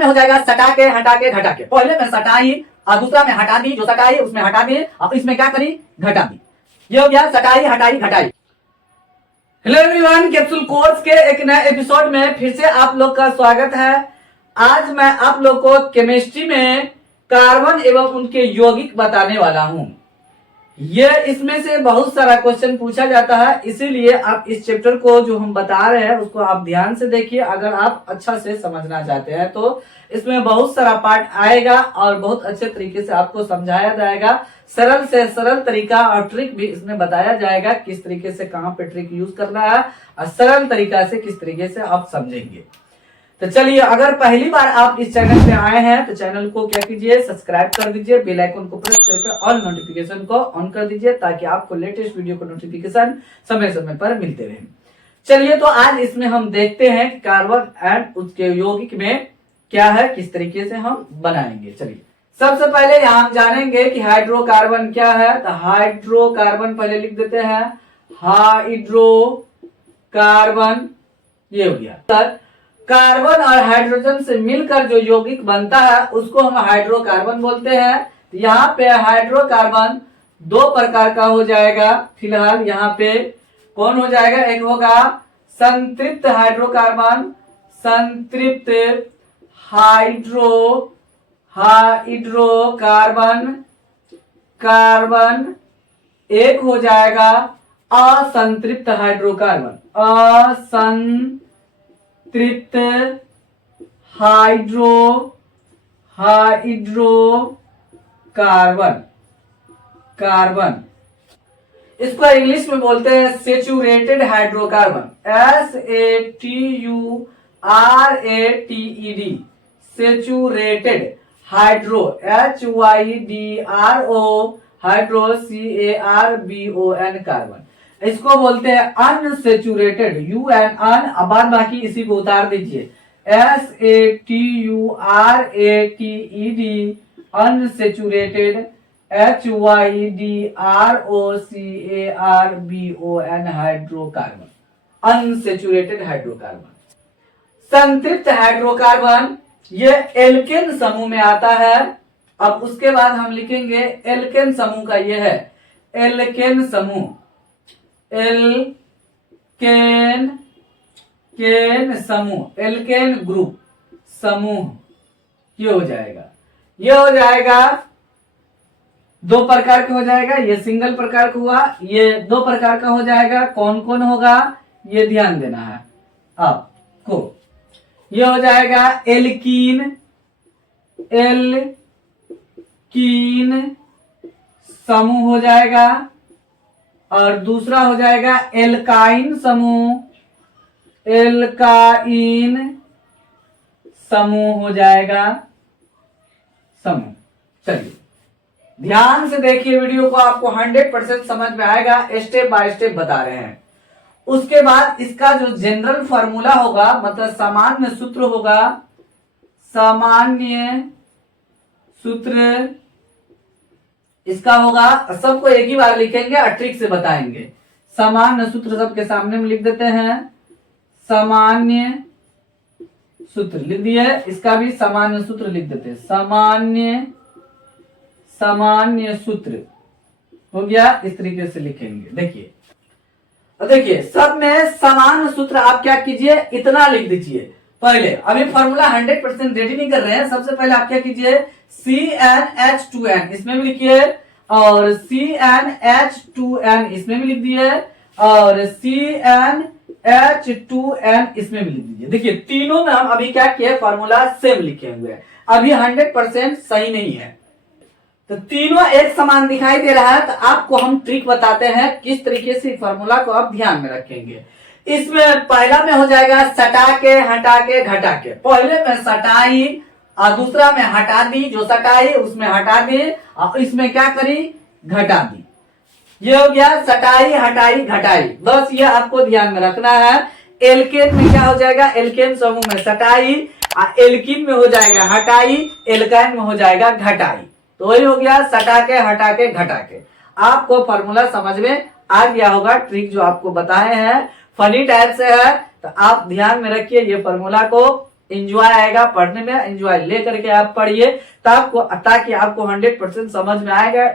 में हो जाएगा सटा के हटा के घटा के। पहले में सटाई और दूसरा में हटा दी, जो सटाई उसमें हटा दी और इसमें क्या करी, घटा दी। ये हो गया सटाई हटाई घटाई। हेलो एवरीवन, कैप्सूल कोर्स के एक नए एपिसोड में फिर से आप लोग का स्वागत है। आज मैं आप लोग को केमिस्ट्री में कार्बन एवं उनके यौगिक बताने वाला हूं। ये इसमें से बहुत सारा क्वेश्चन पूछा जाता है, इसीलिए आप इस चैप्टर को जो हम बता रहे हैं उसको आप ध्यान से देखिए। अगर आप अच्छा से समझना चाहते हैं तो इसमें बहुत सारा पार्ट आएगा और बहुत अच्छे तरीके से आपको समझाया जाएगा। सरल से सरल तरीका और ट्रिक भी इसमें बताया जाएगा, किस तरीके से कहां पे ट्रिक यूज करना है और सरल तरीका से किस तरीके से आप समझेंगे। तो चलिए, अगर पहली बार आप इस चैनल पे आए हैं तो चैनल को क्या कीजिए, सब्सक्राइब कर दीजिए, बेल आइकन को प्रेस करके ऑल नोटिफिकेशन को ऑन कर दीजिए ताकि आपको लेटेस्ट वीडियो को नोटिफिकेशन समय समय पर मिलते रहे। चलिए, तो आज इसमें हम देखते हैं कार्बन एंड उसके यौगिक में क्या है, किस तरीके से हम बनाएंगे। चलिए, सबसे पहले हम जानेंगे कि हाइड्रोकार्बन क्या है। तो हाइड्रोकार्बन पहले लिख देते हैं, हाइड्रोकार्बन। ये हो गया। कार्बन और हाइड्रोजन से मिलकर जो यौगिक बनता है उसको हम हाइड्रोकार्बन बोलते हैं। यहाँ पे हाइड्रोकार्बन दो प्रकार का हो जाएगा। फिलहाल यहाँ पे कौन हो जाएगा, एक होगा संतृप्त हाइड्रोकार्बन, संतृप्त हाइड्रोकार्बन कार्बन। एक हो जाएगा असंतृप्त हाइड्रोकार्बन, तृप्त कार्बन। इसको इंग्लिश में बोलते हैं saturated hydrocarbon, SATURATED, saturated hydro, HYDRO, hydro CARBON carbon. इसको बोलते हैं अनसेचुरेटेड, UN अब बाद बाकी इसी को उतार दीजिए, SATURATED unsaturated, HYDROCARBON hydrocarbon, unsaturated hydrocarbon. संतृप्त हाइड्रोकार्बन ये एल्केन समूह में आता है। अब उसके बाद हम लिखेंगे एल्केन समूह का, ये है एल्केन समूह, एल्केन समूह, एल्केन ग्रुप समूह। ये हो जाएगा, ये हो जाएगा दो प्रकार का हो जाएगा। ये सिंगल प्रकार का हुआ, ये दो प्रकार का हो जाएगा। कौन कौन होगा ये ध्यान देना है आपको। ये हो जाएगा एल्कीन, एल्कीन समूह हो जाएगा, और दूसरा हो जाएगा एल्काइन समूह, एल्काइन समूह हो जाएगा समूह। चलिए, ध्यान से देखिए वीडियो को, आपको 100% समझ में आएगा। स्टेप बाय स्टेप बता रहे हैं। उसके बाद इसका जो जनरल फॉर्मूला होगा, मतलब सामान्य सूत्र होगा, सामान्य सूत्र इसका होगा, सबको एक ही बार लिखेंगे और ट्रिक से बताएंगे। सामान्य सूत्र सबके सामने में लिख देते हैं, सामान्य सूत्र लिख दिए। इसका भी सामान्य सूत्र लिख देते हैं, सामान्य सूत्र हो गया। इस तरीके से लिखेंगे। देखिए, देखिए सब में सामान्य सूत्र आप क्या कीजिए, इतना लिख दीजिए पहले। अभी फॉर्मूला 100% रेडी नहीं कर रहे हैं। सबसे पहले आप क्या कीजिए, CnH2n इसमें भी लिखिए, और CnH2n इसमें भी लिख दिए, और CnH2n इसमें भी लिख दीजिए। देखिए, तीनों में हम अभी क्या किए, फॉर्मूला सेम लिखे हुए हैं। अभी 100% सही नहीं है, तो तीनों एक समान दिखाई दे रहा है। तो आपको हम ट्रिक बताते हैं किस तरीके से फॉर्मूला को आप ध्यान में रखेंगे। इसमें पहला में हो जाएगा सटा के हटा के घटा के। पहले में सटाई और दूसरा में हटा दी, जो सटाई उसमें हटा दी और इसमें क्या करी, घटा दी। ये हो गया सटाई हटाई घटाई। बस ये आपको ध्यान में रखना है। एल्केन में क्या हो जाएगा, एल्केन समूह में सटाई, एल्कीन में हो जाएगा हटाई, एल्काइन में हो जाएगा घटाई। तो वही हो गया सटा के हटा के घटा के। आपको फॉर्मूला समझ में आ गया होगा। ट्रिक जो आपको बताए हैं फनी टाइप से है, तो आप ध्यान में रखिए ये फॉर्मूला को एंजॉय आएगा पढ़ने में, एंजॉय लेकर के आप पढ़िए ताकि आपको 100% समझ में आएगा।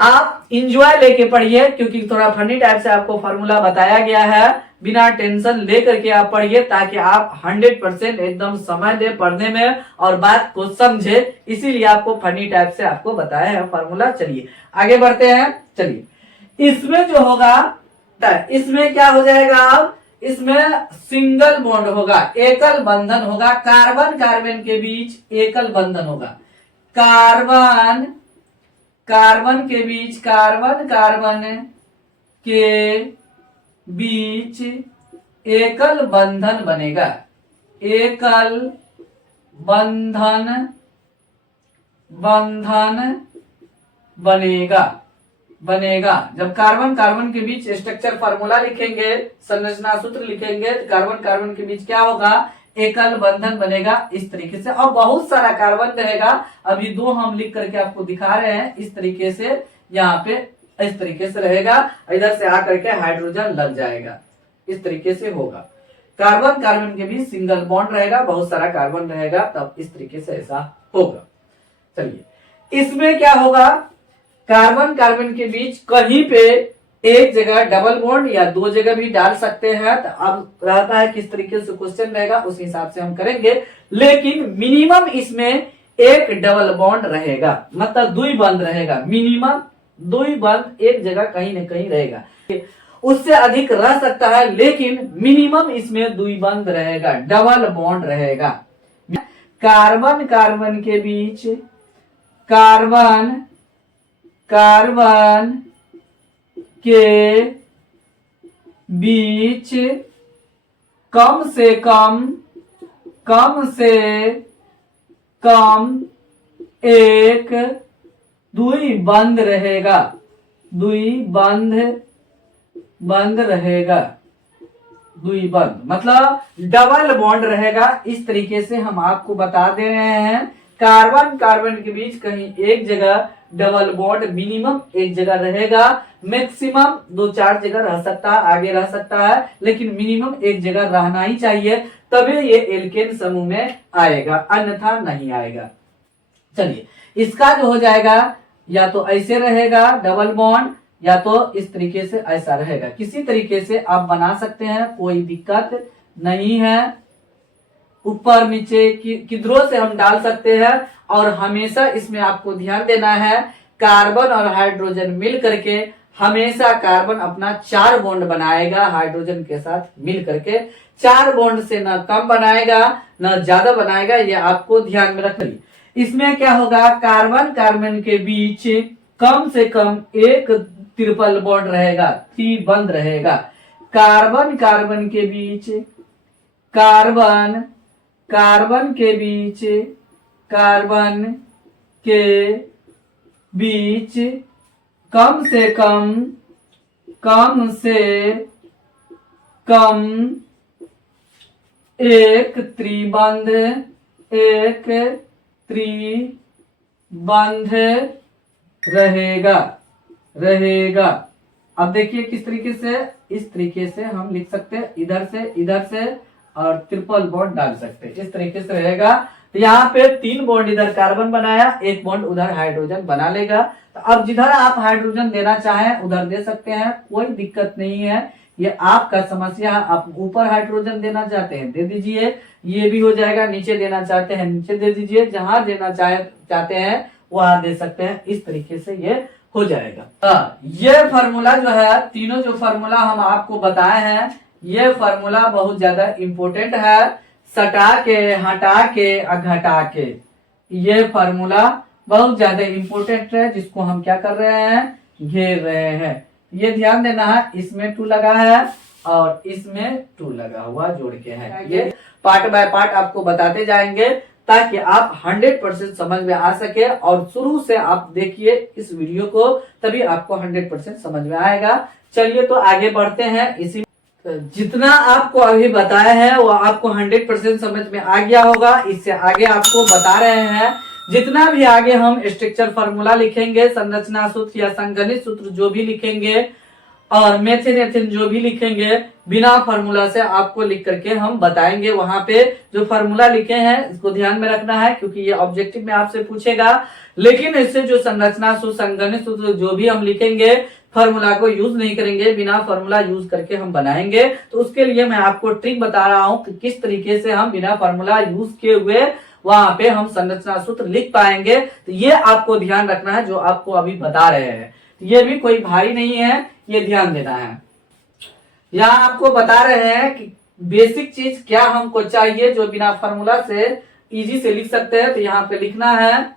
आप इंजॉय लेके पढ़िए क्योंकि थोड़ा फनी टाइप से आपको फार्मूला बताया गया है, बिना टेंशन लेकर के आप पढ़िए ताकि आप 100% एकदम समझ दे पढ़ने में और बात को समझे, इसीलिए आपको फनी टाइप से आपको बताया है फार्मूला। चलिए आगे बढ़ते हैं। चलिए इसमें जो होगा, इसमें क्या हो जाएगा, अब इसमें सिंगल बॉन्ड होगा, एकल बंधन होगा, कार्बन कार्बन के बीच एकल बंधन होगा, कार्बन कार्बन के बीच, कार्बन कार्बन के बीच एकल बंधन बनेगा, एकल बंधन बनेगा। जब कार्बन कार्बन के बीच स्ट्रक्चर फार्मूला लिखेंगे, संरचना सूत्र लिखेंगे, तो कार्बन कार्बन के बीच क्या होगा, एकल बंधन बनेगा इस तरीके से। और बहुत सारा कार्बन रहेगा, अभी 2 हम लिख करके आपको दिखा रहे हैं, इस तरीके से यहाँ पे इस तरीके से रहेगा, इधर से आकर के हाइड्रोजन लग जाएगा, इस तरीके से होगा। कार्बन कार्बन के बीच सिंगल बॉन्ड रहेगा, बहुत सारा कार्बन रहेगा, तब इस तरीके से ऐसा होगा। चलिए इसमें क्या होगा, कार्बन कार्बन के बीच कहीं पे एक जगह डबल बॉन्ड या 2 जगह भी डाल सकते हैं, तो अब रहता है किस तरीके से क्वेश्चन रहेगा उस हिसाब से हम करेंगे, लेकिन मिनिमम इसमें एक डबल बॉन्ड रहेगा, मतलब 2 बंद रहेगा, मिनिमम 2 बंद एक जगह कहीं न कहीं रहेगा, उससे अधिक रह सकता है लेकिन मिनिमम इसमें 2 बंद रहेगा, डबल बॉन्ड रहेगा। कार्बन कार्बन के बीच, कार्बन कार्बन के बीच कम से कम एक 2 बंद रहेगा, 2 बंद रहेगा, 2 बंद मतलब डबल बॉन्ड रहेगा। इस तरीके से हम आपको बता दे रहे हैं, कार्बन कार्बन के बीच कहीं एक जगह डबल बॉन्ड मिनिमम एक जगह रहेगा, मैक्सिमम 2-4 जगह रह सकता है, आगे रह सकता है, लेकिन मिनिमम एक जगह रहना ही चाहिए, तभी ये एल्केन समूह में आएगा, अन्यथा नहीं आएगा। चलिए इसका जो हो जाएगा, या तो ऐसे रहेगा डबल बॉन्ड, या तो इस तरीके से ऐसा रहेगा, किसी तरीके से आप बना सकते हैं, कोई दिक्कत नहीं है, ऊपर नीचे किधरों से हम डाल सकते हैं। और हमेशा इसमें आपको ध्यान देना है, कार्बन और हाइड्रोजन मिल करके हमेशा कार्बन अपना 4 बॉन्ड बनाएगा, हाइड्रोजन के साथ मिल करके 4 बॉन्ड से न कम बनाएगा न ज्यादा बनाएगा, ये आपको ध्यान में रखना। इसमें क्या होगा, कार्बन कार्बन के बीच कम से कम एक ट्रिपल बॉन्ड रहेगा, 3 बंद रहेगा, कार्बन कार्बन के बीच, कार्बन कार्बन के बीच, कार्बन के बीच कम से कम एक त्रिबंध रहेगा। अब देखिए किस तरीके से, इस तरीके से हम लिख सकते हैं, इधर से और ट्रिपल बॉन्ड डाल सकते हैं, इस तरीके से रहेगा। तो यहाँ पे 3 बॉन्ड इधर कार्बन बनाया, 1 बॉन्ड उधर हाइड्रोजन बना लेगा। तो अब जिधर आप हाइड्रोजन देना चाहें उधर दे सकते हैं, कोई दिक्कत नहीं है, ये आपका समस्या। आप ऊपर हाइड्रोजन देना चाहते हैं दे दीजिए, ये भी हो जाएगा, नीचे देना चाहते हैं नीचे दे दीजिए, जहां देना चाहते हैं वहां दे सकते हैं, इस तरीके से ये हो जाएगा। ये फार्मूला जो है, तीनों जो फार्मूला हम आपको बताए हैं, ये फार्मूला बहुत ज्यादा इंपॉर्टेंट है, सटा के, हटा के, घटा के, ये फार्मूला बहुत ज्यादा इंपॉर्टेंट है, जिसको हम क्या कर रहे हैं, घेर रहे हैं। ये ध्यान देना है, इसमें 2 लगा है और इसमें 2 लगा हुआ जोड़ के है। ये पार्ट बाय पार्ट आपको बताते जाएंगे ताकि आप 100% समझ में आ सके, और शुरू से आप देखिए इस वीडियो को, तभी आपको 100% समझ में आएगा। चलिए तो आगे बढ़ते हैं। इसी जितना आपको अभी बताया है वो आपको 100% समझ में आ गया होगा। इससे आगे आपको बता रहे हैं, जितना भी आगे हम स्ट्रक्चर फार्मूला लिखेंगे, संरचना सूत्र या संगणित सूत्र जो भी लिखेंगे, और मेथिन एथिन जो भी लिखेंगे बिना फार्मूला से आपको लिख करके हम बताएंगे। वहां पे जो फार्मूला लिखे हैं इसको ध्यान में रखना है, क्योंकि ये ऑब्जेक्टिव में आपसे पूछेगा। लेकिन इससे जो संरचना सूत्र, संगणित सूत्र जो भी हम लिखेंगे फार्मूला को यूज नहीं करेंगे, बिना फार्मूला यूज करके हम बनाएंगे। तो उसके लिए मैं आपको ट्रिक बता रहा हूं कि किस तरीके से हम बिना फार्मूला यूज किए हुए वहां पे हम संरचना सूत्र लिख पाएंगे। तो ये आपको ध्यान रखना है जो आपको अभी बता रहे हैं। ये भी कोई भारी नहीं है, ये ध्यान देना है। यहाँ आपको बता रहे हैं कि बेसिक चीज क्या हमको चाहिए जो बिना फार्मूला से इजी से लिख सकते हैं। तो यहाँ पे लिखना है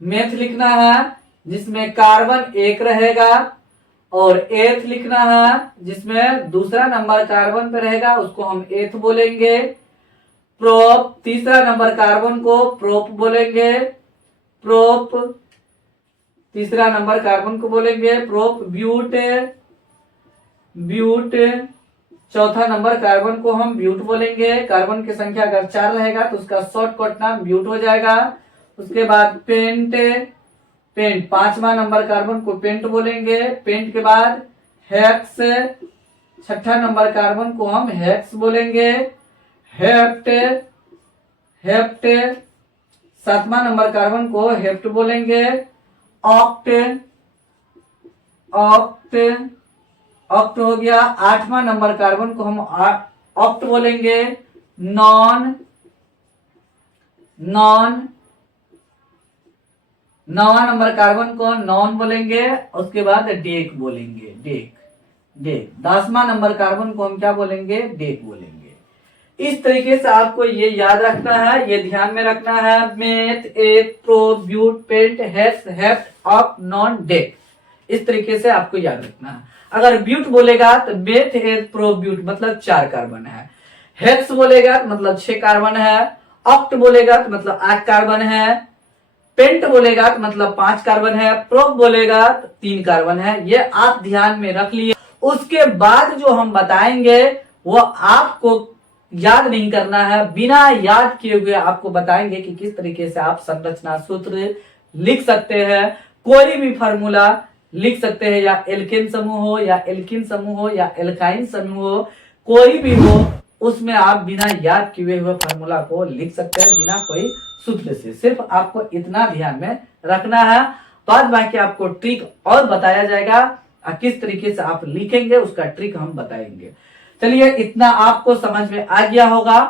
मेथ लिखना है जिसमें कार्बन 1 रहेगा, और एथ लिखना है जिसमें दूसरा नंबर कार्बन पे रहेगा, उसको हम एथ बोलेंगे। प्रोप, तीसरा नंबर कार्बन को प्रोप बोलेंगे, प्रोप, तीसरा नंबर कार्बन को बोलेंगे प्रोप। ब्यूट, ब्यूट, चौथा नंबर कार्बन को हम ब्यूट बोलेंगे। कार्बन की संख्या अगर 4 रहेगा तो उसका शॉर्टकट नाम ब्यूट हो जाएगा। उसके बाद पेंट, पेंट, पांचवा नंबर कार्बन को पेंट बोलेंगे। पेंट के बाद हेक्स, छठा नंबर कार्बन को हम हेक्स बोलेंगे। हेप्ट, हेप्ट, सातवां नंबर कार्बन को हेप्ट बोलेंगे। ऑक्ट, ऑक्ट, ऑक्ट हो गया। आठवां नंबर कार्बन को हम ऑक्ट बोलेंगे। नॉन, नॉन, नौवां नंबर कार्बन को नॉन बोलेंगे। उसके बाद डेक बोलेंगे, डेक, डेक। 10वां नंबर कार्बन को हम क्या बोलेंगे? डेक बोलेंगे। इस तरीके से आपको ये याद रखना है, ये ध्यान में रखना है। Meth, eth, prop, but, pent, hex, hept, oct, non, dec. इस तरीके से आपको याद रखना है। अगर ब्यूट बोलेगा तो मेथ, एथ, प्रोप, ब्यूट मतलब 4 कार्बन है। हेक्स बोलेगा तो मतलब 6 कार्बन है। ऑक्ट बोलेगा तो मतलब 8 कार्बन है। पेंट बोलेगा तो मतलब 5 कार्बन है। प्रोप बोलेगा तो 3 कार्बन है। ये आप ध्यान में रख लिए। उसके बाद जो हम बताएंगे वो आपको याद नहीं करना है, बिना याद किए हुए आपको बताएंगे कि किस तरीके से आप संरचना सूत्र लिख सकते हैं। कोई भी फार्मूला लिख सकते हैं, या एल्केन समूह हो, या एल्किन समूह हो, या एल्काइन समूह हो, कोई भी हो, उसमें आप बिना याद किए हुए फार्मूला को लिख सकते हैं, बिना कोई सूत्र से। सिर्फ आपको इतना ध्यान में रखना है। बाद बाकी आपको ट्रिक और बताया जाएगा, किस तरीके से आप लिखेंगे उसका ट्रिक हम बताएंगे। चलिए, इतना आपको समझ में आ गया होगा।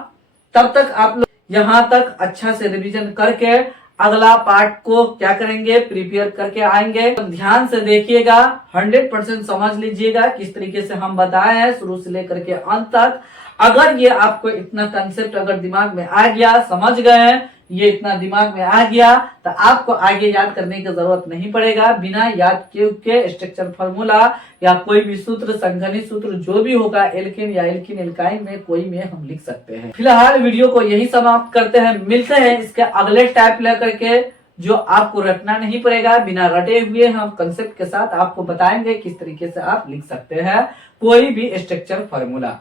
तब तक आप लोग यहाँ तक अच्छा से रिवीजन करके अगला पार्ट को क्या करेंगे? प्रिपेयर करके आएंगे। तो ध्यान से देखिएगा, 100% समझ लीजिएगा किस तरीके से हम बताए हैं शुरू से लेकर के अंत तक। अगर ये आपको इतना कंसेप्ट अगर दिमाग में आ गया, समझ गए, ये इतना दिमाग में आ गया, तो आपको आगे याद करने की जरूरत नहीं पड़ेगा। बिना याद के स्ट्रक्चर फार्मूला या कोई भी सूत्र, संगणित सूत्र जो भी होगा, एल्केन या एल्किन, एल्काइन में कोई में हम लिख सकते हैं। फिलहाल वीडियो को यही समाप्त करते हैं। मिलते हैं इसके अगले टाइप लेकर के, जो आपको रटना नहीं पड़ेगा। बिना रटे हुए हम कंसेप्ट के साथ आपको बताएंगे किस तरीके से आप लिख सकते हैं कोई भी स्ट्रक्चर फार्मूला।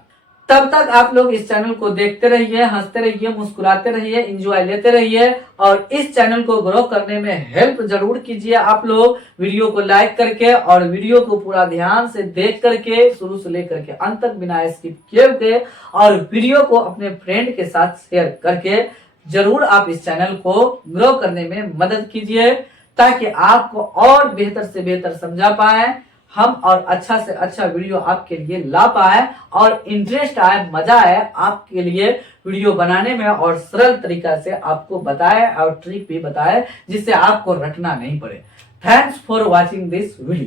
तब तक आप लोग इस चैनल को देखते रहिए, हंसते रहिए, मुस्कुराते रहिए, एंजॉय लेते रहिए, और इस चैनल को ग्रो करने में हेल्प जरूर कीजिए आप लोग वीडियो को लाइक करके, और वीडियो को पूरा ध्यान से देख करके शुरू से लेकर के अंत तक बिना स्किप किए हुए, और वीडियो को अपने फ्रेंड के साथ शेयर करके जरूर आप इस चैनल को ग्रो करने में मदद कीजिए, ताकि आपको और बेहतर से बेहतर समझा पाए हम, और अच्छा से अच्छा वीडियो आपके लिए ला पाए, और इंटरेस्ट आए, मजा आए आपके लिए वीडियो बनाने में, और सरल तरीका से आपको बताए और ट्रिक भी बताए जिससे आपको रटना नहीं पड़े। Thanks for watching this video.